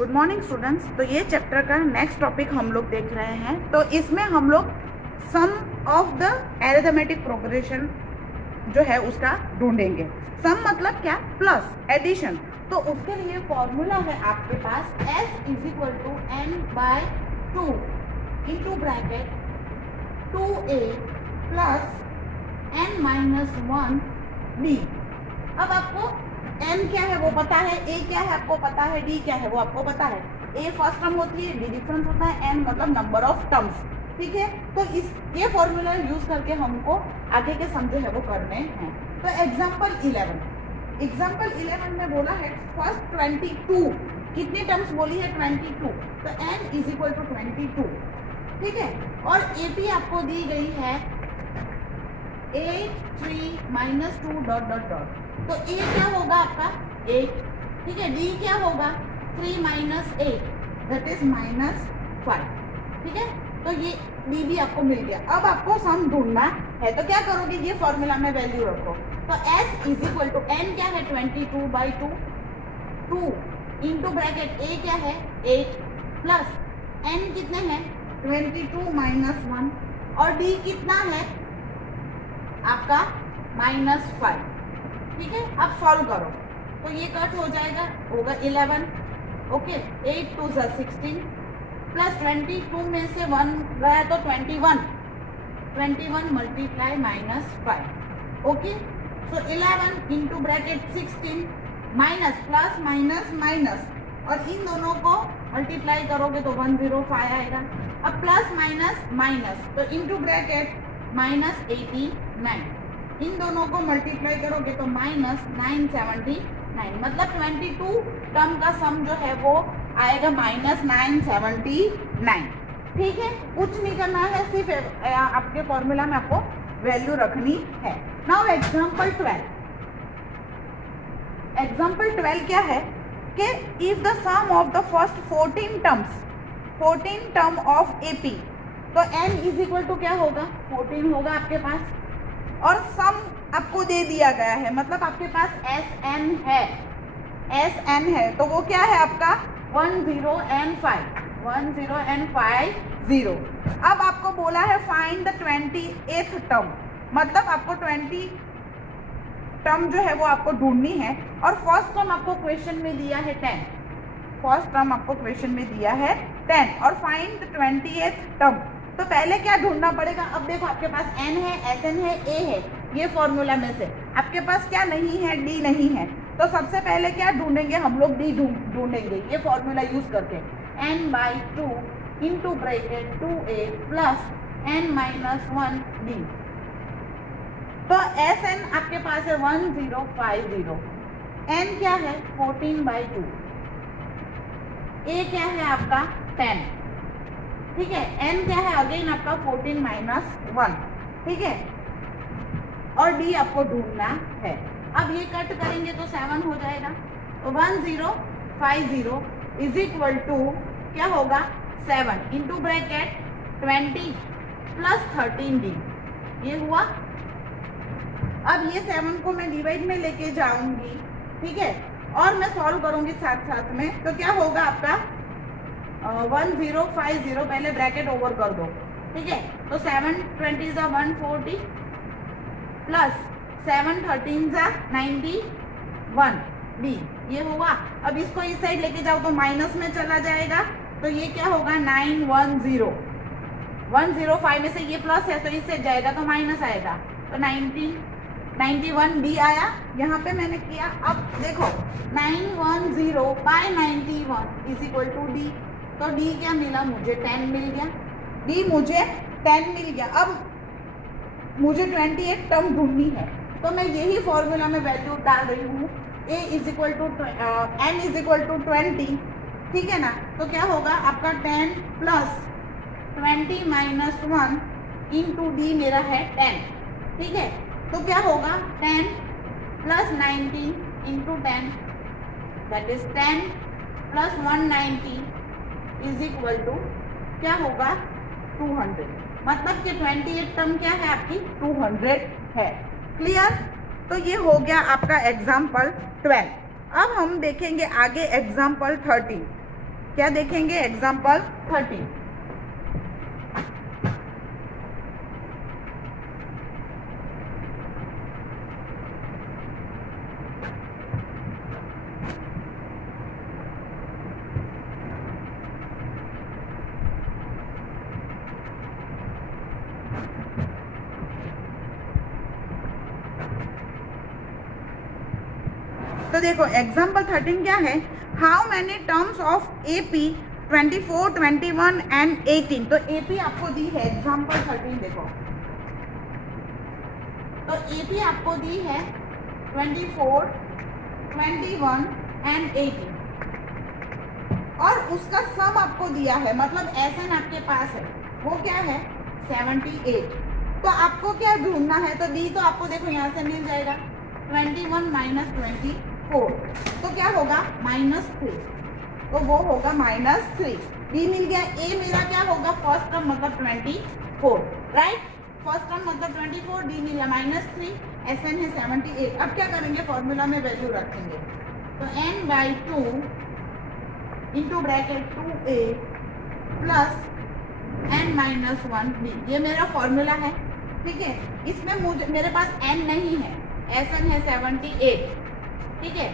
Good morning students. तो ये chapter का नेक्स्ट टॉपिक हम लोग देख रहे हैं। तो इसमें हम लोग sum of the arithmetic progression जो है उसका ढूंढेंगे। सम मतलब क्या? Plus, addition. तो उसके लिए फॉर्मूला है आपके पास s is equal to n by 2 into bracket 2a plus n minus 1 b। अब आपको n क्या है वो पता है, a क्या है आपको पता है, d क्या है वो आपको पता है। a फर्स्ट टर्म होती है, d डिफरेंस होता है, n मतलब नंबर ऑफ टर्म्स। ठीक है, तो ये फॉर्मूला यूज करके हमको आगे के सम जो है वो करने हैं। तो एग्जाम्पल 11 में बोला है फर्स्ट 22, कितनी टर्म्स बोली है? 22। तो n इज इक्वल टू 22। ठीक है, और AP आपको दी गई है 8 3 माइनस 2 डॉट डॉट डॉट। तो A क्या होगा आपका? 8। ठीक है, D क्या होगा? 3 माइनस 8 दैट इज माइनस 5। ठीक है, तो ये D भी आपको मिल गया। अब आपको सम ढूंढना है, तो क्या करोगे? ये फॉर्मूला में वैल्यू रखो। तो S is equal to n क्या है? 22 बाई 2 इंटू ब्रैकेट A क्या है? 8 प्लस n कितने हैं? 22 माइनस 1 और D कितना है आपका? माइनस 5। ठीक है, अब सॉल्व करो तो ये कट हो जाएगा, होगा 11। ओके, 8 2 जा 16 प्लस 22 में से 1 गया तो 21 मल्टीप्लाई माइनस 5। ओके, सो 11 into bracket 16 minus plus minus minus, और इन दोनों को मल्टीप्लाई करोगे तो 105 आएगा। अब प्लस माइनस माइनस तो इंटू ब्रैकेट माइनस 89, इन दोनों को मल्टीप्लाई करोगे तो माइनस 979, मतलब 22 टर्म का सम जो है वो आएगा माइनस 979। ठीक है, कुछ नहीं करना है, सिर्फ आपके फॉर्मूला में आपको वैल्यू रखनी है। नाउ एग्जांपल 12 क्या है कि if the sum of the first 14 term of AP, तो n इज इक्वल टू क्या होगा? 14 होगा आपके पास, और सम आपको दे दिया गया है, मतलब आपके पास Sn है, तो वो क्या है आपका? 10n50। अब आपको बोला है फाइंड द 28th टर्म, मतलब आपको 20 टर्म जो है वो आपको ढूंढनी है, और फर्स्ट टर्म आपको क्वेश्चन में दिया है 10, और फाइंड द 28th टर्म। तो पहले क्या ढूंढना पड़ेगा? अब देखो आपके पास n है, Sn है, A है, ये फॉर्मूला में से आपके पास क्या नहीं है? D नहीं है। तो सबसे पहले क्या ढूंढेंगे हम लोग? D ढूंढेंगे ये फॉर्मूला यूज करके। n by 2 into bracket 2a plus n minus 1 d। तो Sn आपके पास है 1050, n क्या है? 14 बाई 2, a क्या है आपका? 10। ठीक है, n क्या है? अगेन आपका 14 माइनस 1। ठीक है, और d आपको ढूंढना है। अब ये कट करेंगे तो 7 हो जाएगा, तो 1050 इज इक्वल टू क्या होगा? 7 इंटू ब्रैकेट 20 प्लस 13d, ये हुआ। अब ये 7 को मैं डिवाइड में लेके जाऊंगी, ठीक है, और मैं सॉल्व करूंगी साथ साथ में। तो क्या होगा आपका? 1050, पहले ब्रैकेट ओवर कर दो। ठीक है, तो 7 20 जा 140 प्लस 7 13 जा 91 d, ये हुआ। अब इसको इस साइड लेके जाओ तो माइनस में चला जाएगा, तो ये क्या होगा? 910। 105 में से ये प्लस है तो इससे जाएगा तो माइनस आएगा, तो 91 d आया। यहाँ पे मैंने किया, अब देखो 910 बाय 91 इज इक्वल टू d। तो d क्या मिला मुझे? 10 मिल गया। d मुझे 10 मिल गया। अब मुझे 28 टर्म ढूंढनी है, तो मैं यही फॉर्मूला में वैल्यू डाल रही हूँ। a is equal to n is equal to 20। ठीक है ना, तो क्या होगा आपका? 10 प्लस 20 माइनस 1 इंटू d मेरा है 10। ठीक है, तो क्या होगा? 10 plus 90 into 10 that is 10 plus 190 is equal to क्या होगा? 200। मतलब कि 28 टर्म क्या है आपकी? 200 है। क्लियर? तो ये हो गया आपका एग्जाम्पल 12। अब हम देखेंगे आगे एग्जाम्पल 13। क्या देखेंगे? एग्जाम्पल 13। तो देखो एग्जाम्पल 13 क्या है? How many terms of AP 24, 21 and 18। तो एपी आपको दी है एग्जाम्पल 13। देखो तो एपी आपको दी है 24, 21 एंड 18 और उसका सम आपको दिया है, मतलब एसएन आपके पास है, वो क्या है? 78। तो आपको क्या ढूंढना है? तो डी तो आपको देखो यहाँ से मिल जाएगा 21 माइनस 24, तो क्या होगा? -3। तो वो होगा -3। बी मिल गया। ए मेरा क्या होगा? फर्स्ट टर्म मतलब 24, राइट? फर्स्ट टर्म मतलब 24, डी मिला -3, एसएन है 78। अब क्या करेंगे? फॉर्मूला में वैल्यू रखेंगे। तो n/2 into bracket 2a plus n-1b, ये मेरा फॉर्मूला है, ठीक है? इसमें मेरे पास n नहीं है, एसएन है 78, ठीक है?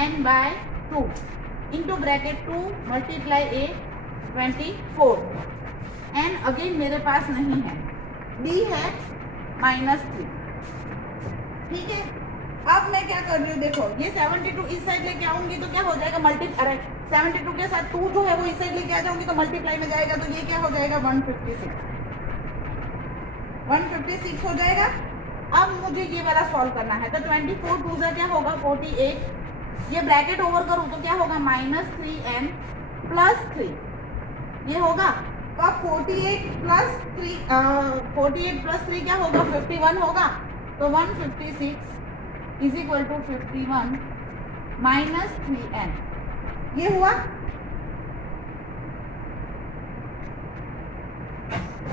n/2 into bracket 2 multiply a 24, n again मेरे पास नहीं है, d है -3, ठीक है? अब मैं क्या कर रही हूँ? देखो ये 72 इस साइड लेके आऊंगी तो क्या हो जाएगा? 72 के साथ 2 जो है वो इस साइड लेके आ जाऊंगी तो मल्टीप्लाई में जाएगा, तो ये क्या हो जाएगा? 156 हो जाएगा। अब मुझे ये वाला सॉल्व करना है। तो 24 2 क्या होगा? 48। ये ब्रैकेट ओवर करूँ तो क्या होगा? -3n प्लस 3, ये होगा। तो अब 48 प्लस 3 क्या होगा? 51 होगा। तो 156 is equal to 51 minus 3n, ये हुआ।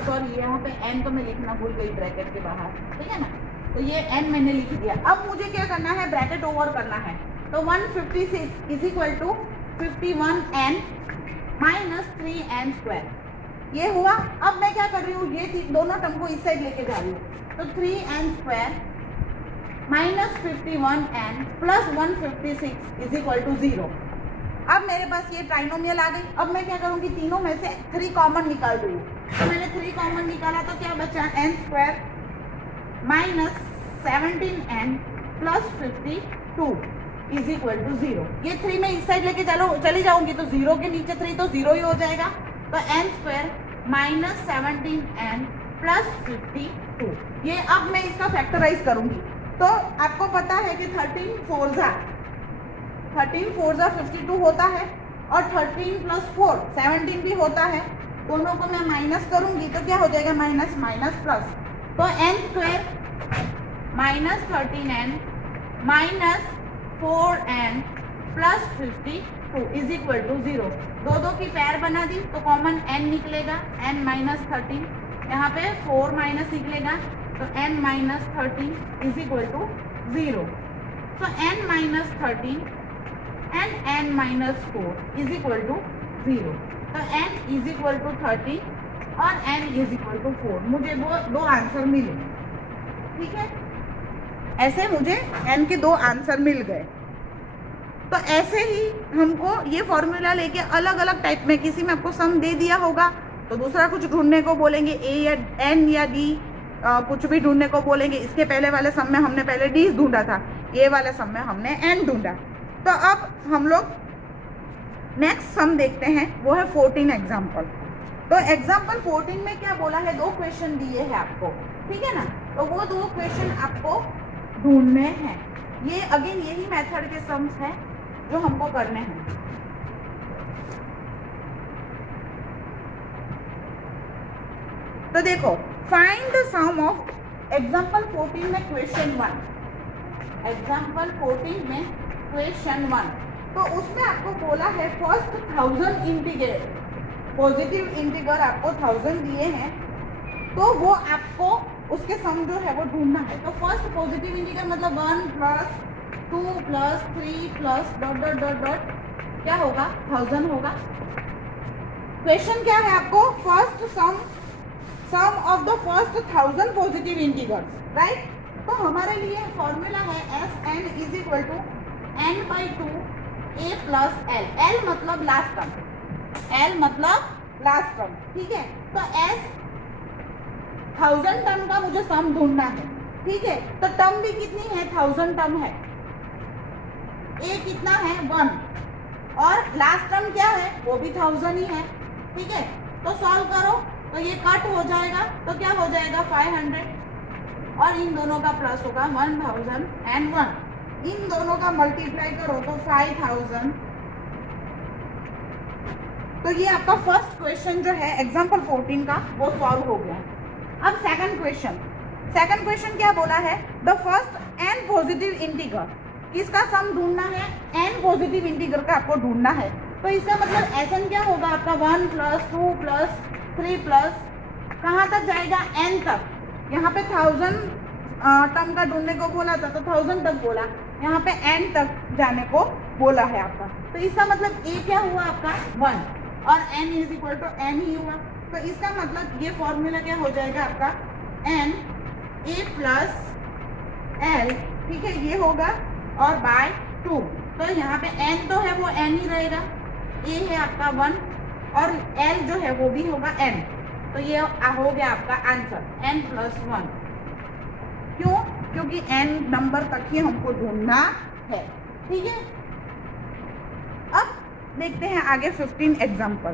सॉरी यहाँ पे n तो मैं लिखना भूल गई ब्रैकेट के बाहर, ठीक है ना? तो ये n मैंने लिख दिया। अब मुझे क्या करना है? ब्रैकेट ओवर करना है। तो 156 is equal to 51n minus 3n square, ये हुआ। अब मैं क्या कर रही हूँ? ये दोनों टर्म को इस साइड लेके जा रही हूँ। तो 3n square minus 51n plus 156 is equal to 0। अब मेरे पास ये ट्राइनोमियल आ गई। अब मैं क्या करूँगी? तीनों में से 3 कॉमन निकाल दूँ। तो मैंने 3 कॉमन निकाला तो क्या बचा? n square minus 17n plus 52 is equal to 0। ये 3 में इस साइड लेके चली जाऊंगी तो 0 के नीचे 3 तो 0 ही हो जाएगा। तो n square minus 17n plus 52, ये अब मैं इसका फैक्टराइज करूंगी। तो आपको पता है कि 13 4 52 होता है और 13 प्लस 4 17 भी होता है। दोनों को मैं माइनस करूंगी तो क्या हो जाएगा? Minus minus plus. तो n square minus 13n minus 4n plus 52 is equal to 0। दो की पैर बना दी तो कॉमन n निकलेगा, n माइनस 13, यहाँ पे 4 माइनस निकलेगा तो n minus 13 is equal to 0। तो n minus 13 and n minus 4 is equal to 0। तो n इज इक्वल टू 13 और n इज इक्वल टू 4। मुझे वो 2 आंसर मिले, ठीक है? ऐसे मुझे n के 2 आंसर मिल गए। तो ऐसे ही हमको ये फॉर्मूला लेके अलग अलग टाइप में, किसी में आपको सम दे दिया होगा तो दूसरा कुछ ढूंढने को बोलेंगे, a या n या d कुछ भी ढूंढने को बोलेंगे। इसके पहले वाले सम में हमने पहले d ढूंढा था, ये वाले सम में हमने n ढूंढा। तो अब हम लोग नेक्स्ट सम देखते हैं, वो है 14 एग्जाम्पल। तो एग्जाम्पल 14 में क्या बोला है? 2 क्वेश्चन दिए हैं आपको, ठीक है ना? तो वो 2 क्वेश्चन आपको ढूंढने हैं। ये अगेन यही मेथड के सम्स हैं जो हमको करने हैं। तो देखो, find the sum of example 14 में क्वेश्चन 1। एग्जाम्पल 14 में क्वेश्चन 1, तो उसमें आपको बोला है फर्स्ट 1000 इंटीग्रल, पॉजिटिव इंटीग्रल आपको 1000 दिए हैं, तो वो आपको उसके सम जो है वो ढूंढना है। तो फर्स्ट पॉजिटिव इंटीग्रल मतलब 1 plus 2 plus 3 plus dot dot dot dot क्या होगा? 1000 होगा। क्वेश्चन क्या है आपको, first sum of the first 1000 positive integers, right. तो हमारे लिए फॉर्मूला है Sn is equal to n/2 a plus L. L मतलब लास्ट टर्म, एल मतलब लास्ट टर्म, ठीक है। तो S 1000 टर्म का मुझे सम ढूंढना है, ठीक है। तो टर्म भी कितनी है, 1000 टर्म है, a कितना है 1, और लास्ट टर्म क्या है, वो भी 1000 ही है, ठीक है। तो सॉल्व करो तो ये कट हो जाएगा, तो क्या हो जाएगा 500, और इन दोनों का प्लस होगा 1001, इन दोनों का मल्टीप्लाई करो तो 5000। तो ये आपका फर्स्ट क्वेश्चन जो है एग्जाम्पल 14 का वो सॉल्व हो गया। अब सेकंड क्वेश्चन क्या बोला है, the first n positive integer, किसका सम ढूंढना है, n पॉजिटिव इंटीजर का आपको ढूंढना है। तो इसका मतलब Sn क्या होगा आपका 1 + 2 + 3 प्लस कहाँ तक जाएगा, n तक। यहाँ पे 1000 टर्म का ढूंढने को बोला था तो 1000 तक बोला, यहाँ पे n तक जाने को बोला है आपका। तो इसका मतलब a क्या हुआ आपका 1 और n is equal to n ही हुआ। तो इसका मतलब ये फॉर्मूला क्या हो जाएगा आपका n a प्लस l, ठीक है, ये होगा और बाय 2। तो यहाँ पे n तो है वो n ही रहेगा, a है आपका 1 और l जो है वो भी होगा n। तो ये हो गया आपका आंसर n + 1। क्यों, क्योंकि n नंबर तक ही हमको ढूंढना है, ठीक है। अब देखते हैं आगे 15 example.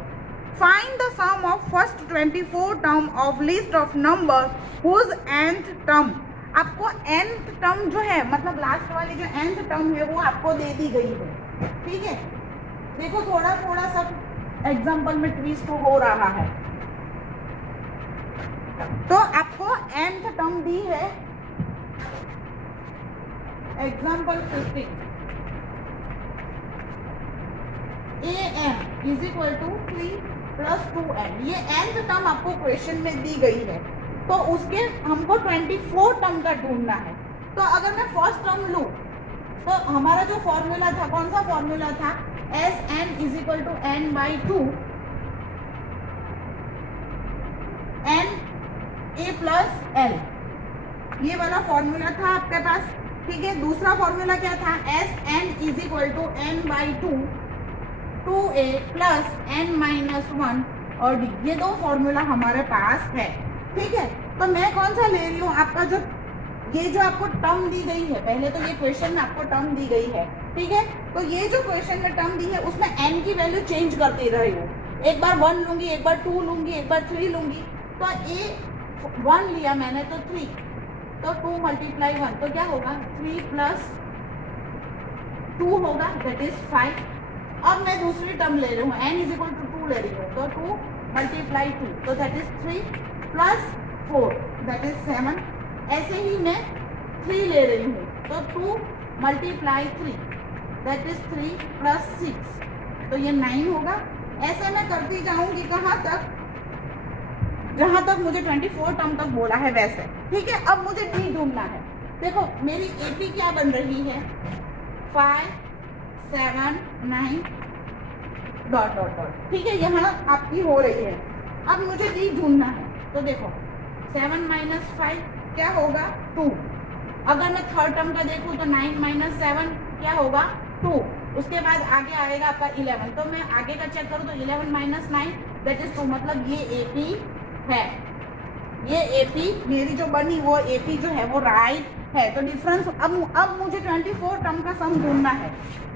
Find the sum of first 24 term of list of number whose nth term. आपको nth टर्म जो है मतलब लास्ट वाली जो nth टर्म है वो आपको दे दी गई है, ठीक है। देखो थोड़ा थोड़ा सब एग्जाम्पल में ट्विस्ट हो रहा है। तो आपको nth टर्म दी है example 15 am is equal to 3 + 2n। ये nth टर्म आपको क्वेश्चन में दी गई है, तो उसके हमको 24 टर्म का ढूंढना है। तो अगर मैं फर्स्ट टर्म लूँ तो हमारा जो फॉर्मूला था, कौन सा फॉर्मूला था, Sn is equal to n/2 n a plus l, ये वाला फॉर्मूला था आपके पास, ठीक है। दूसरा फॉर्मूला क्या था, Sn is equal to n/2 2a plus n-1 और d, ये दो फॉर्मूला हमारे पास है, ठीक है। तो मैं कौन सा ले रही हूँ, आपका जो ये जो आपको टर्म दी गई है, पहले तो ये क्वेश्चन में आपको टर्म दी गई है, ठीक है। तो ये जो क्वेश्चन में टर्म दी है उसमें n की वैल्यू चेंज करते रही हूँ, एक बार 1 लूंगी, एक बार 2 लूंगी, एक बार 3 लूंगी। तो a 1 लिया मैंने तो 3, तो 2 × 1 तो क्या होगा 3 + 2 होगा, दैट इज 5। अब मैं दूसरी टर्म ले रही हूँ, n इज इक्वल टू 2 ले रही हूँ, तो 2 × 2 तो दैट इज 3 + 4 दैट इज 7। ऐसे ही मैं 3 ले रही हूँ, तो 2 × 3 दैट इज 3 + 6 तो ये 9 होगा। ऐसे मैं करती जाऊंगी कहाँ तक, जहाँ तक मुझे 24 टर्म तक बोला है वैसे, ठीक है। अब मुझे डी ढूंढना है। देखो मेरी एपी क्या बन रही है, 5 7 9 ... ठीक है, यहाँ आपकी हो रही है। अब मुझे डी ढूंढना है, तो देखो 7 - 5 क्या होगा 2। अगर मैं थर्ड टर्म का देखूँ तो 9 - 7 क्या होगा 2। उसके बाद आगे आएगा आपका 11, तो मैं आगे का चेक करूँ तो 11 - 9 दैट इज 2, मतलब ये एपी है। ये एपी मेरी जो बनी वो एपी जो है वो राइट है। तो डिफरेंस अब मुझे 24 टर्म का सम ढूंढना है,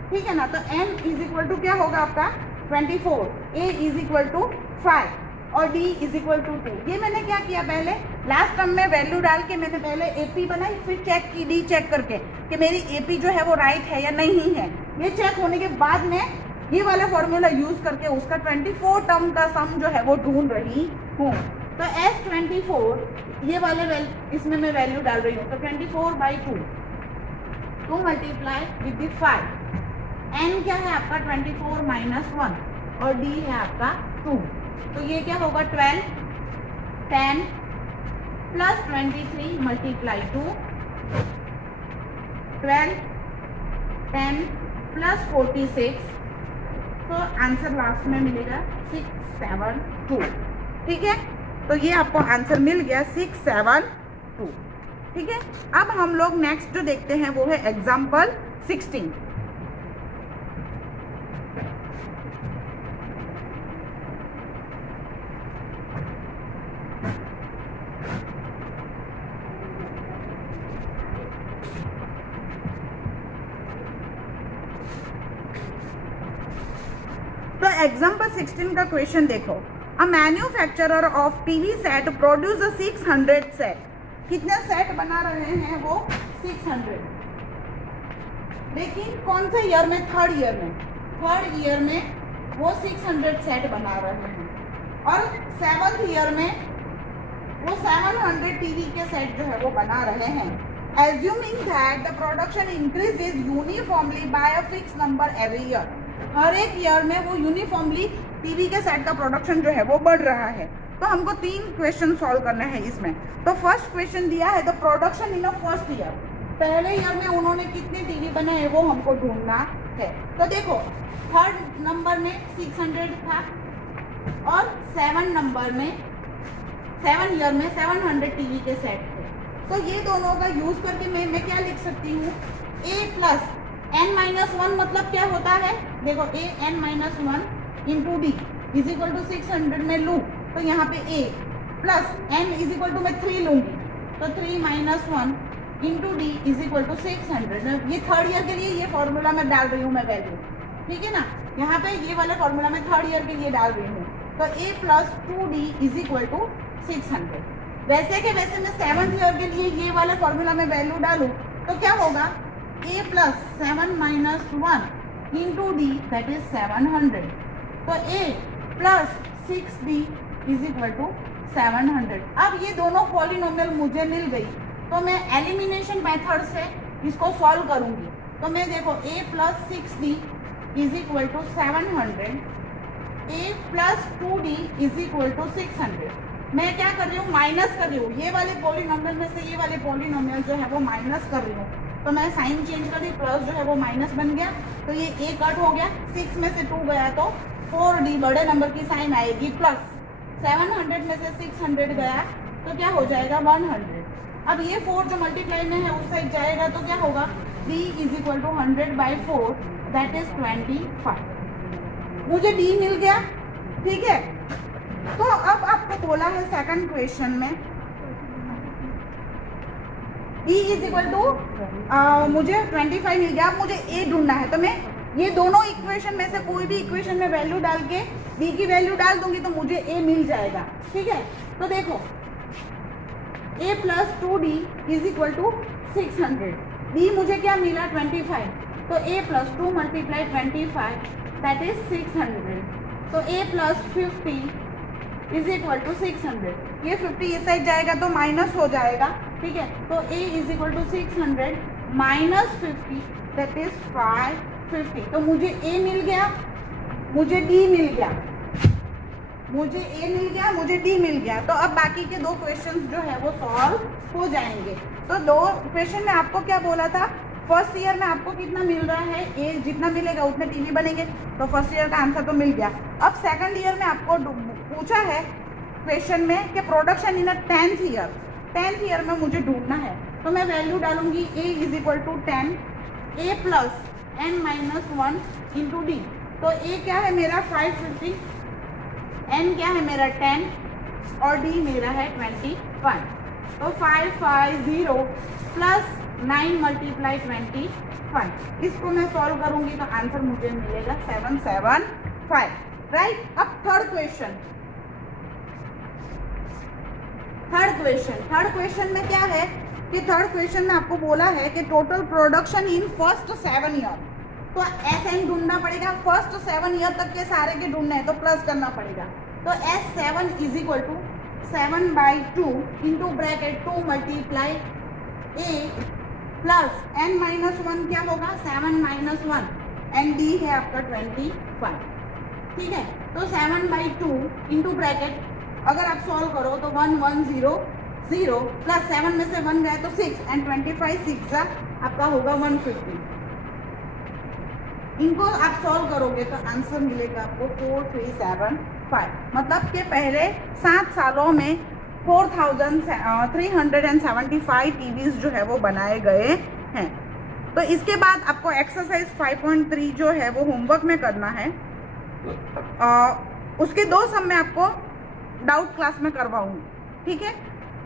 ठीक है ना। तो n इज इक्वल टू क्या होगा आपका 24, a इज इक्वल टू 5 और d इज इक्वल टू 2। ये मैंने क्या किया, पहले लास्ट टर्म में वैल्यू डाल के मैंने पहले एपी बनाई, फिर चेक की डी चेक करके कि मेरी एपी जो है वो राइट है या नहीं है। ये चेक होने के बाद में ये वाला फॉर्मूला यूज करके उसका 24 टर्म का सम जो है वो ढूंढ रही हूँ। तो S24 ये वाले इसमें मैं वैल्यू डाल रही हूँ, तो 24/2 2 × 5 n क्या है आपका 24 - 1 और d है आपका 2। तो ये क्या होगा 12 10 + 23 × 2 12 10 + 46 तो आंसर लास्ट में मिलेगा 672। ठीक है, तो ये आपको आंसर मिल गया 672। ठीक है, अब हम लोग नेक्स्ट जो देखते हैं वो है एग्जाम्पल 16। तो एग्जाम्पल 16 का क्वेश्चन देखो, a manufacturer of TV set produce 600 set. कितने सेट बना रहे हैं वो? 600। लेकिन कौन से ईयर में? थर्ड ईयर में। थर्ड ईयर में वो 600 सेट बना रहे हैं और 7th ईयर में वो 700 टीवी के सेट जो है वो बना रहे हैं। Assuming that the production increases uniformly by a fixed number every year, हर एक ईयर में वो यूनिफॉर्मली टीवी के सेट का प्रोडक्शन जो है वो बढ़ रहा है। तो हमको 3 क्वेश्चन सॉल्व करने हैं इसमें। तो फर्स्ट क्वेश्चन दिया है the production in a first year, पहले ईयर में उन्होंने कितने टीवी बनाए वो हमको ढूंढना है। तो देखो थर्ड नंबर में 600 था और 7 नंबर में 7 ईयर में 700 टीवी के सेट थे। तो ये दोनों का यूज करके मैं क्या लिख सकती हूँ? a प्लस n-1 मतलब क्या होता है? देखो a n-1 into D is equal to 600 में लूँ तो यहाँ पे a plus n is equal to मैं 3 लूँगी तो 3-1 into D is equal to 600। ये थर्ड ईयर के लिए ये फॉर्मूला में डाल रही हूँ मैं वैल्यू, ठीक है ना। यहाँ पे ये वाला फॉर्मूला मैं थर्ड ईयर के लिए डाल रही हूँ। तो a plus 2d is equal to 600। वैसे के वैसे मैं 7th ईयर के लिए ये वाला फॉर्मूला में वैल्यू डालूँ तो क्या होगा? a plus 7-1 into D that is 700। तो a plus 6d is equal to 700। अब ये दोनों पॉलिनोमियल मुझे मिल गई तो मैं एलिमिनेशन मेथड से इसको सॉल्व करूंगी। तो मैं देखो a plus 6d is equal to 700, a plus 2d is equal to 600। मैं क्या कर रही हूँ? माइनस कर रही हूँ। ये वाले पॉलिनोमियल में से ये वाले पॉलिनोमियल जो है वो माइनस कर रही हूँ। तो मैं साइन चेंज कर रही, प्लस जो है वो माइनस बन गया तो ये a कट हो गया, 6 में से 2 गया तो 4d बड़े नंबर की साइन आएगी, प्लस 700 में से 600 गया तो क्या हो जाएगा? 100। अब ये 4 जो मल्टीप्लाई में है उस साइड जाएगा तो क्या होगा? d is equal to 100/4 that is 25। मुझे d मिल गया, ठीक है। तो अब आपको बोला है सेकंड क्वेश्चन में e इज इक्वल टू मुझे 25 मिल गया। अब मुझे a ढूंढना है तो मैं ये दोनों इक्वेशन में से कोई भी इक्वेशन में वैल्यू डाल के b की वैल्यू डाल दूंगी तो मुझे a मिल जाएगा, ठीक है। तो देखो a plus 2d is equal to 600, d मुझे क्या मिला? 25। तो a plus 2 multiply 25 that is 600। तो a plus 50 is equal to 600। ये 50 इस साइड जाएगा तो माइनस हो जाएगा, ठीक है। तो a is equal to 600 minus 50 that is 550। तो मुझे a मिल गया, मुझे d मिल गया, मुझे a मिल गया, मुझे d मिल गया। तो अब बाकी के 2 क्वेश्चंस जो है वो सॉल्व हो जाएंगे। तो 2 क्वेश्चन में आपको क्या बोला था? फर्स्ट ईयर में आपको कितना मिल रहा है? a जितना मिलेगा उतने टीवी बनेंगे, तो फर्स्ट ईयर का आंसर तो मिल गया। अब सेकंड ईयर में आपको पूछा है क्वेश्चन में कि production in 10th year, 10th year में मुझे ढूंढना है। तो मैं वैल्यू डालूंगी a is equal to 10, a plus n-1 into D. तो a क्या है मेरा? 550, n क्या है मेरा? 10 और d मेरा है 21। तो 550 प्लस 9 मल्टीप्लाई 21, इसको मैं सॉल्व करूंगी तो आंसर मुझे मिलेगा 775, राइट। अब थर्ड क्वेश्चन में क्या है कि थर्ड क्वेश्चन में आपको बोला है कि total production in first 7 year. तो SN ढूंढना पड़ेगा, फर्स्ट 7 ईयर तक के सारे के ढूंढने हैं तो प्लस करना पड़ेगा। तो S7 is equal to 7/2 into bracket 2 multiply a plus n-1 क्या होगा? 7-1 एंड d है आपका 25, ठीक है। तो 7/2 इंटू ब्रैकेट अगर आप सॉल्व करो तो 1100 प्लस 7 में से 1 गए तो 6 एंड 25 6 आपका होगा 150। इनको आप सॉल्व करोगे तो आंसर मिलेगा आपको 4375। मतलब कि पहले 7 सालों में 4375 टीवीज जो है वो बनाए गए हैं। तो इसके बाद आपको एक्सरसाइज 5.3 जो है वो होमवर्क में करना है। उसके 2 सम में आपको डाउट क्लास में करवाऊंगी, ठीक है।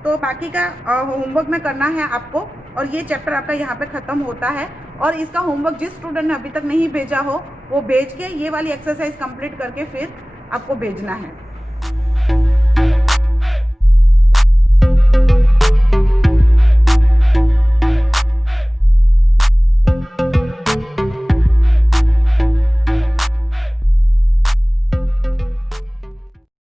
तो बाकी का होमवर्क में करना है आपको, और ये चैप्टर आपका यहाँ पे ख़त्म होता है। और इसका होमवर्क जिस स्टूडेंट ने अभी तक नहीं भेजा हो वो भेज के ये वाली एक्सरसाइज कंप्लीट करके फिर आपको भेजना है।